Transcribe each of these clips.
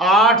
8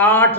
8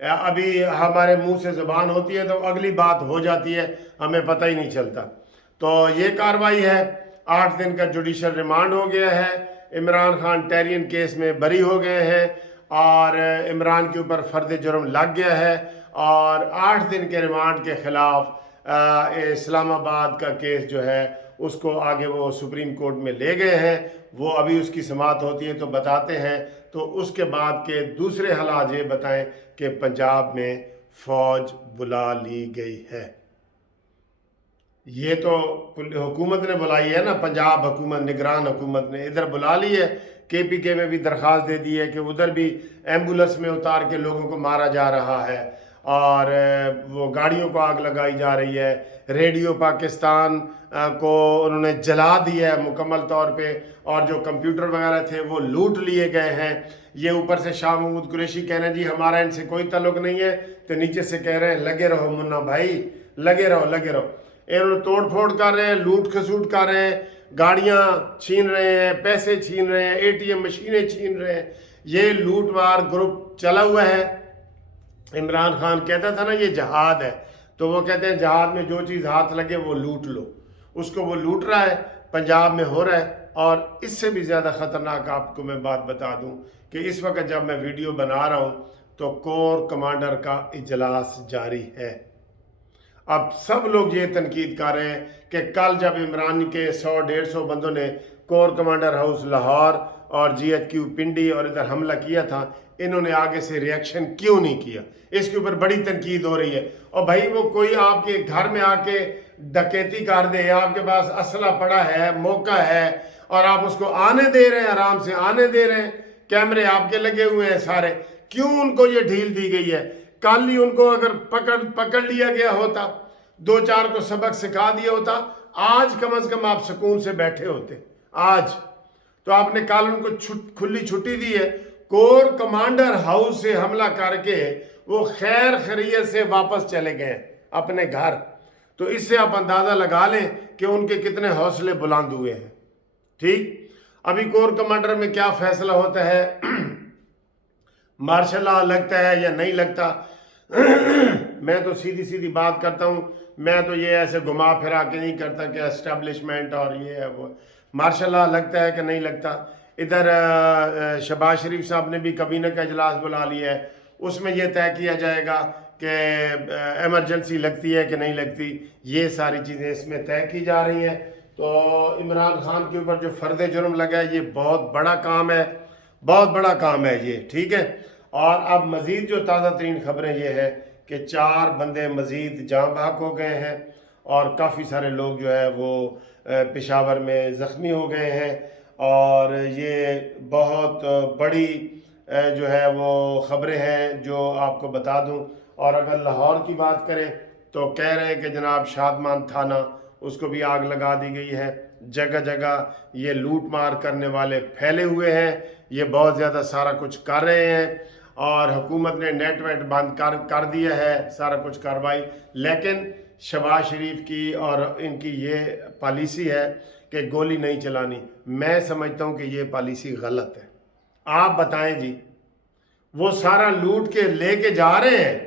ابھی ہمارے منہ سے زبان ہوتی ہے تو اگلی بات ہو جاتی ہے، ہمیں پتہ ہی نہیں چلتا۔ تو یہ کارروائی ہے، 8 دن کا جوڈیشل ریمانڈ ہو گیا ہے، عمران خان ٹیرین کیس میں بری ہو گئے ہیں اور عمران کے اوپر فرد جرم لگ گیا ہے، اور 8 دن کے ریمانڈ کے خلاف اسلام آباد کا کیس جو ہے اس کو آگے وہ سپریم کورٹ میں لے گئے ہیں، وہ ابھی اس کی سماعت ہوتی ہے تو بتاتے ہیں۔ تو اس کے بعد کے دوسرے حالات یہ بتائیں کہ پنجاب میں فوج بلا لی گئی ہے۔ یہ تو حکومت نے بلائی ہے نا، پنجاب حکومت، نگران حکومت نے ادھر بلا لی ہے۔ کے پی کے میں بھی درخواست دے دی ہے کہ ادھر بھی ایمبولنس میں اتار کے لوگوں کو مارا جا رہا ہے اور وہ گاڑیوں کو آگ لگائی جا رہی ہے، ریڈیو پاکستان کو انہوں نے جلا دیا ہے مکمل طور پہ، اور جو کمپیوٹر وغیرہ تھے وہ لوٹ لیے گئے ہیں۔ یہ اوپر سے شاہ محمود قریشی کہہ رہے ہیں جی ہمارا ان سے کوئی تعلق نہیں ہے، تو نیچے سے کہہ رہے ہیں لگے رہو منا بھائی، لگے رہو لگے رہو۔ انہوں نے توڑ پھوڑ کر رہے ہیں، لوٹ کھسوٹ کر رہے ہیں، گاڑیاں چھین رہے ہیں، پیسے چھین رہے ہیں، اے ٹی ایم مشینیں چھین رہے ہیں۔ یہ لوٹ مار گروپ چلا ہوا ہے۔ عمران خان کہتا تھا نا یہ جہاد ہے، تو وہ کہتے ہیں جہاد میں جو چیز ہاتھ لگے وہ لوٹ لو، اس کو وہ لوٹ رہا ہے، پنجاب میں ہو رہا ہے۔ اور اس سے بھی زیادہ خطرناک آپ کو میں بات بتا دوں کہ اس وقت جب میں ویڈیو بنا رہا ہوں تو کور کمانڈر کا اجلاس جاری ہے۔ اب سب لوگ یہ تنقید کر رہے ہیں کہ کل جب عمران کے 100-150 بندوں نے کور کمانڈر ہاؤس لاہور اور جی ایچ کیو پنڈی اور ادھر حملہ کیا تھا، انہوں نے آگے سے ریئیکشن کیوں نہیں کیا؟ اس کے اوپر بڑی تنقید ہو رہی ہے۔ اور بھائی وہ کوئی آپ کے گھر میں آ کے ڈکیتی کر دے، آپ کے پاس اسلحہ پڑا ہے، موقع ہے، اور آپ اس کو آنے دے رہے ہیں، آرام سے آنے دے رہے ہیں، کیمرے آپ کے لگے ہوئے ہیں سارے، کیوں ان کو یہ ڈھیل دی گئی ہے؟ کل ہی ان کو اگر پکڑ لیا گیا ہوتا، 2-4 کو سبق سکھا دیا ہوتا، آج کم از کم آپ سکون سے بیٹھے ہوتے۔ آج تو آپ نے کل ان کو کھلی چھٹی دی ہے، کور کمانڈر ہاؤس سے حملہ کر کے وہ خیر خیریت سے واپس چلے گئے اپنے گھر۔ تو اس سے آپ اندازہ لگا لیں کہ ان کے کتنے حوصلے بلند ہوئے ہیں۔ ٹھیک، ابھی کور کمانڈر میں کیا فیصلہ ہوتا ہے، مارشل لا لگتا ہے یا نہیں لگتا، میں تو سیدھی بات کرتا ہوں، میں تو یہ ایسے گھما پھرا کے نہیں کرتا کہ اسٹیبلشمنٹ اور یہ ہے وہ، مارشل لا لگتا ہے کہ نہیں لگتا۔ ادھر شہباز شریف صاحب نے بھی کابینہ کا اجلاس بلا لیا ہے، اس میں یہ طے کیا جائے گا کہ ایمرجنسی لگتی ہے کہ نہیں لگتی، یہ ساری چیزیں اس میں طے کی جا رہی ہیں۔ تو عمران خان کے اوپر جو فرد جرم لگا ہے یہ بہت بڑا کام ہے، بہت بڑا کام ہے یہ، ٹھیک ہے۔ اور اب مزید جو تازہ ترین خبریں یہ ہے کہ 4 بندے مزید جاں بحق ہو گئے ہیں اور کافی سارے لوگ جو ہے وہ پشاور میں زخمی ہو گئے ہیں، اور یہ بہت بڑی جو ہے وہ خبریں ہیں جو آپ کو بتا دوں۔ اور اگر لاہور کی بات کریں تو کہہ رہے ہیں کہ جناب شادمان تھانہ اس کو بھی آگ لگا دی گئی ہے، جگہ جگہ یہ لوٹ مار کرنے والے پھیلے ہوئے ہیں، یہ بہت زیادہ سارا کچھ کر رہے ہیں، اور حکومت نے نیٹ ویٹ بند کر دیا ہے سارا کچھ کارروائی۔ لیکن شہباز شریف کی اور ان کی یہ پالیسی ہے کہ گولی نہیں چلانی، میں سمجھتا ہوں کہ یہ پالیسی غلط ہے۔ آپ بتائیں جی، وہ سارا لوٹ کے لے کے جا رہے ہیں،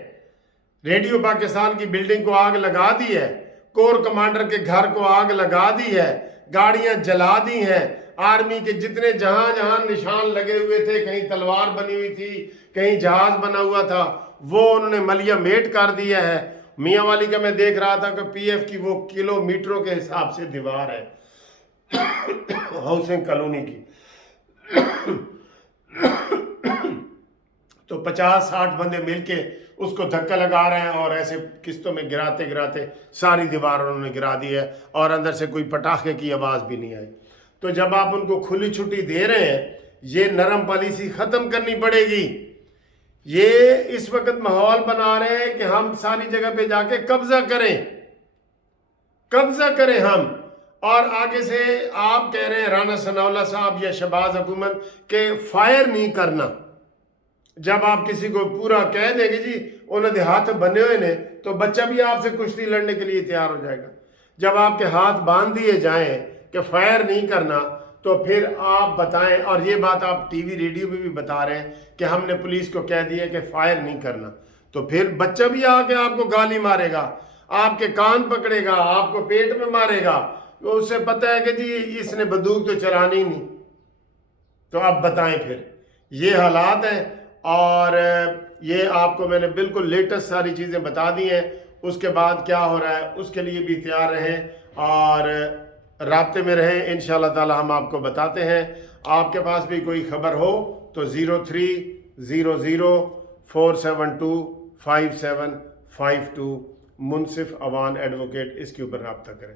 ریڈیو پاکستان کی بلڈنگ کو آگ لگا دی ہے، کور کمانڈر کے گھر کو آگ لگا دی ہے، گاڑیاں جلا دی ہیں، آرمی کے جتنے جہاں نشان لگے ہوئے تھے، کہیں تلوار بنی ہوئی تھی، کہیں جہاز بنا ہوا تھا، وہ انہوں نے ملیہ میٹ کر دیا ہے۔ میاں والی کا میں دیکھ رہا تھا کہ پی ایف کی وہ کلومیٹروں کے حساب سے دیوار ہے ہاؤسنگ کالونی کی، تو 50-60 بندے مل کے اس کو دھکا لگا رہے ہیں اور ایسے قسطوں میں گراتے ساری دیوار انہوں نے گرا دی ہے، اور اندر سے کوئی پٹاخے کی آواز بھی نہیں آئی۔ تو جب آپ ان کو کھلی چھٹی دے رہے ہیں، یہ نرم پالیسی ختم کرنی پڑے گی۔ یہ اس وقت ماحول بنا رہے ہیں کہ ہم ساری جگہ پہ جا کے قبضہ کریں ہم، اور آگے سے آپ کہہ رہے ہیں رانا ثناءاللہ صاحب یا شہباز حکومت کہ فائر نہیں کرنا۔ جب آپ کسی کو پورا کہہ دیں گے جی انہوں نے ہاتھ بنے ہوئے نے، تو بچہ بھی آپ سے کشتی لڑنے کے لیے تیار ہو جائے گا۔ جب آپ کے ہاتھ باندھ دیے جائیں کہ فائر نہیں کرنا، تو پھر آپ بتائیں، اور یہ بات آپ ٹی وی ریڈیو پہ بھی بتا رہے ہیں کہ ہم نے پولیس کو کہہ دیا کہ فائر نہیں کرنا، تو پھر بچہ بھی آ کے آپ کو گالی مارے گا، آپ کے کان پکڑے گا، آپ کو پیٹ میں مارے گا، تو اسے پتہ ہے کہ جی اس نے بندوق تو چلانی نہیں. تو اب بتائیں پھر یہ حالات ہیں. اور یہ آپ کو میں نے بالکل لیٹسٹ ساری چیزیں بتا دی ہیں. اس کے بعد کیا ہو رہا ہے اس کے لیے بھی تیار رہیں اور رابطے میں رہیں. انشاءاللہ تعالی ہم آپ کو بتاتے ہیں. آپ کے پاس بھی کوئی خبر ہو تو 0300472572 منصف اوان ایڈوکیٹ اس کے اوپر رابطہ کریں.